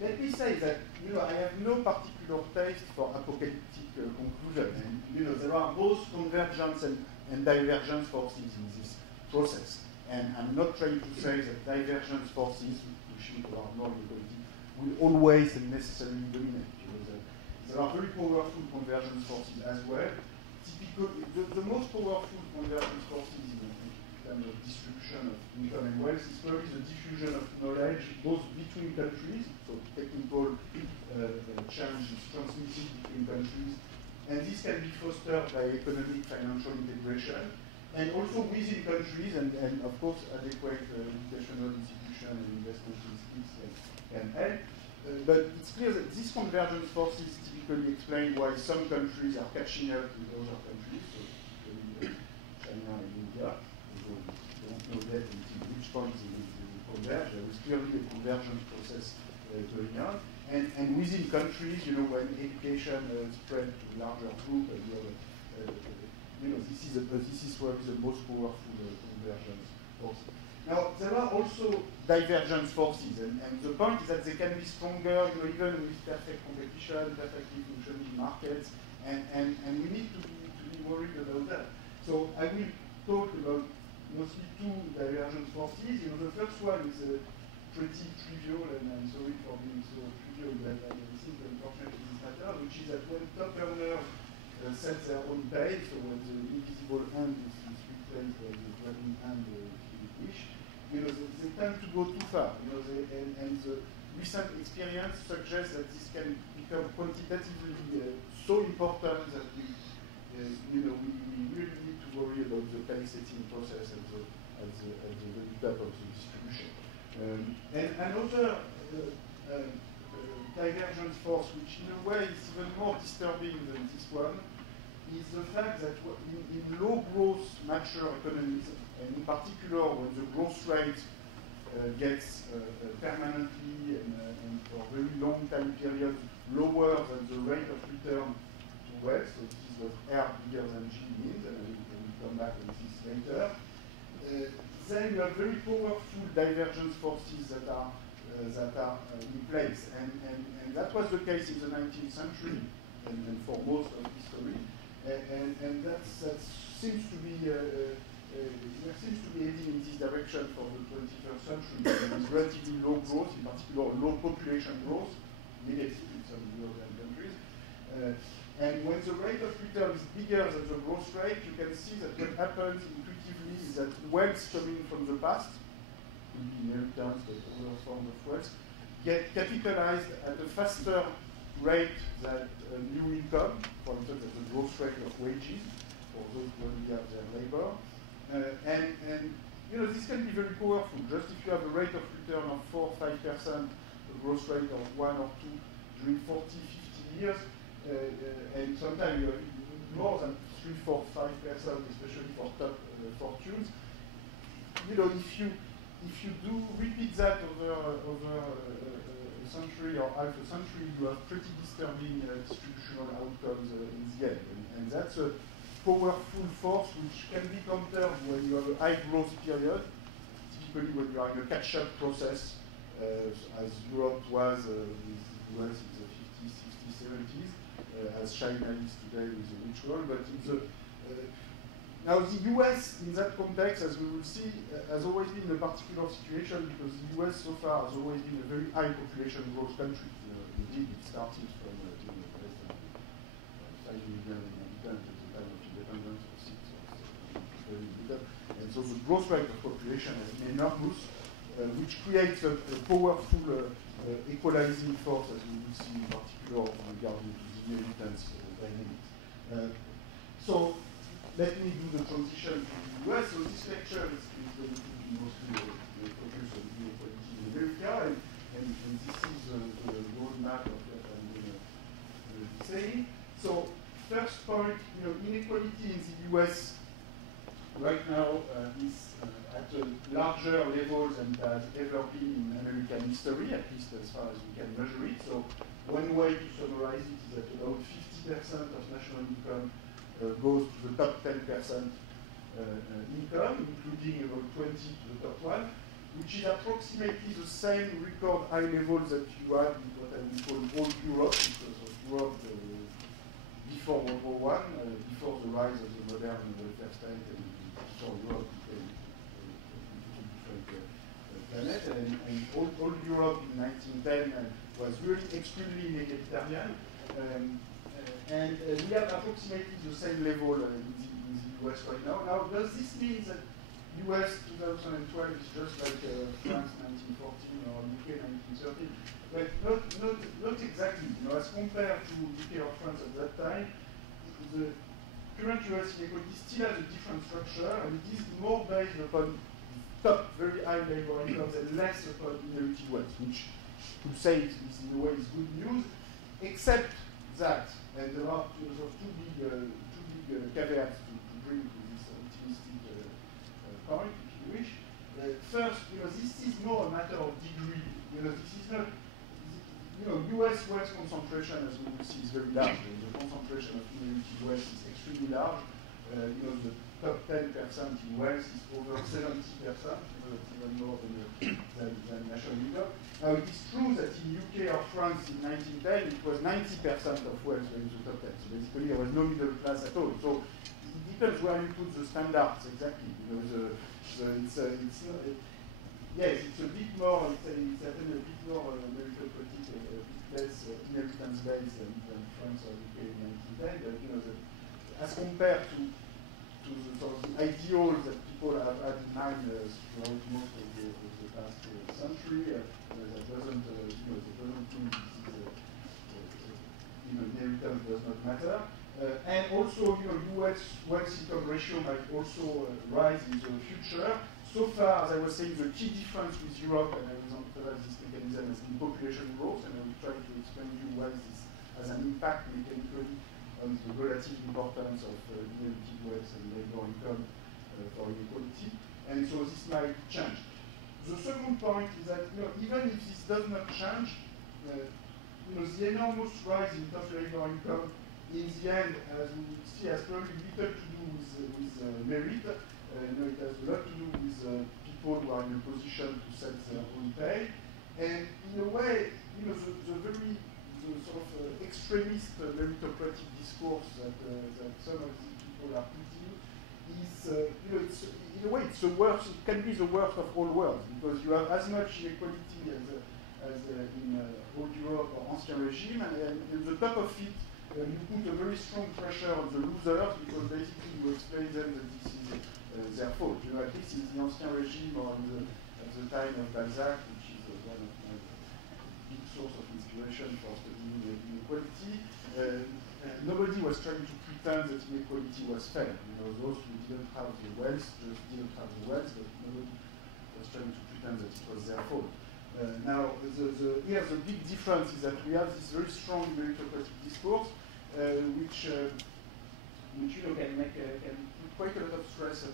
let me say that I have no particular taste for apocalyptic conclusion, and there are both convergence and divergence forces in this process. And I'm not trying to say that divergence forces, pushing toward more inequality, will always and necessarily dominate. There are very powerful convergence forces as well. The most powerful convergence forces in terms of distribution of income and wealth is probably the diffusion of knowledge both between countries, so technical change is transmitted between countries, and this can be fostered by economic financial integration, and also within countries, and of course adequate educational institution and investment in skills can help. But it's clear that these convergence forces typically explain why some countries are catching up with other countries, so China and India. We don't know yet until which point they will converge. There is clearly a convergence process going on. And within countries, when education spread to a larger group, this is probably the most powerful convergence force. Now, there are also divergence forces, and the point is that they can be stronger, even with perfect competition, perfectly functioning markets, and we need to be worried about that. So I will talk about mostly two divergence forces. The first one is pretty trivial, and I'm sorry for being so trivial, but I think unfortunately this matters, which is that when top earners set their own pay, so when the invisible hand is replaced by the dragging hand, if you wish, they tend to go too far. And the recent experience suggests that this can become quantitatively so important that we really need to worry about the pay setting process at the very top of the distribution. And another divergence force, which in a way is even more disturbing than this one, is the fact that in low growth mature economies, and in particular when the growth rate gets permanently and for very long time periods lower than the rate of return to wealth, so this is what R bigger than G means, and we will come back on this later, then you have very powerful divergence forces that are in place, and that was the case in the 19th century and for most of history, and that seems to be heading in this direction for the 21st century. With relatively low growth, in particular low population growth, negative in some European countries. And when the rate of return is bigger than the growth rate, you can see that what happens intuitively is that wealth coming from the past, could be inheritance, but other forms of wealth, get capitalized at a faster rate than new income, for instance, at the growth rate of wages, for those who already have their labor. And this can be very powerful. Just if you have a rate of return of 4 or 5%, a growth rate of 1 or 2 during 40, 50 years, and sometimes you have more than 3, 4, 5%, especially for top fortunes. If you do repeat that over a century or half a century, you have pretty disturbing distributional outcomes in the end. And that's a powerful force which can be countered when you have a high growth period, typically when you are in a catch-up process, as Europe was with the US in the 50s, 60s, 70s, as China is today with the rich world. But now the US, in that context, as we will see, has always been a particular situation because the US so far has always been a very high population growth country. Indeed, it started from less than 5 million inhabitants at the time of independence, or 6 or 7 million. And so the growth rate of population has been enormous, which creates a powerful equalizing force, as we will see in particular regarding to the inheritance dynamics. So let me do the transition to the US. So this lecture is going to be mostly focused on inequality in America, and this is the roadmap of what I'm going to be saying. So first point, inequality in the US right now is at a larger level than it has ever been in American history, at least as far as we can measure it. So one way to summarize it is that about 50% of national income goes to the top 10% income, including about 20 to the top one. which is approximately the same record high levels that you had in what I would call old Europe, because of Europe before World War I, before the rise of the modern welfare state, and before Europe became a different planet. And old Europe in 1910 was really extremely egalitarian. And we have approximately the same level in the US right now. Now, does this mean that US 2012 is just like France 1914 or UK 1913? But not exactly. You know, as compared to UK or France at that time, the current US inequality still has a different structure, and it is more based upon top, very high labor incomes and less upon inherited wealth, which, to say it is in a way, is good news, except that, and there are two big caveats to bring to this optimistic point, if you wish. First, you know, this is more a matter of degree. You know, this is not, you know, U.S. wealth concentration, as we will see, is very large. The concentration of inherited wealth is extremely large. You know, the top 10% in wealth is over 70%, you know, it's even more than national income. Now, it is true that in UK or France in 1910, it was 90% of wealth going to the top 10. So basically, there was no middle class at all. So it depends where you put the standards exactly. You know, it's not, yes, it's a bit more, it's certainly a bit more meritocratic, a bit less inheritance-based than France or UK in 1910. But you know, as compared to the sort of ideals that people have had in mind throughout most of the past century, that doesn't, you know, that doesn't mean you know, inheritance does not matter. And also, you know, US wealth income ratio might also rise in the future. So far, as I was saying, the key difference with Europe, and I will emphasize this mechanism, has been population growth, and I will try to explain to you why this has an impact mechanically on the relative importance of inherited wealth and labor income for inequality. And so this might change. The second point is that, you know, even if this does not change, you know, the enormous rise in top labor income, in the end, as we will see, has probably little to do with merit. You know, it has a lot to do with people who are in a position to set their own pay. And in a way, you know, the sort of extremist meritocratic discourse that some of these people are putting is, you know, it's, in a way, it's the worst. It can be the worst of all worlds, because you have as much inequality as in old Europe or ancien regime, and the top of it, you put a very strong pressure on the losers, because basically you explain them that this is their fault. You know, at least in the ancien regime or at the time of Balzac, which is one of my big source of inspiration for studying inequality, nobody was trying to pretend that inequality was fair. You know, those who didn't have the wealth just didn't have the wealth, but nobody was trying to pretend that it was their fault. Now, here the big difference is that we have this very strong meritocratic discourse, which you know, can put quite a lot of stress on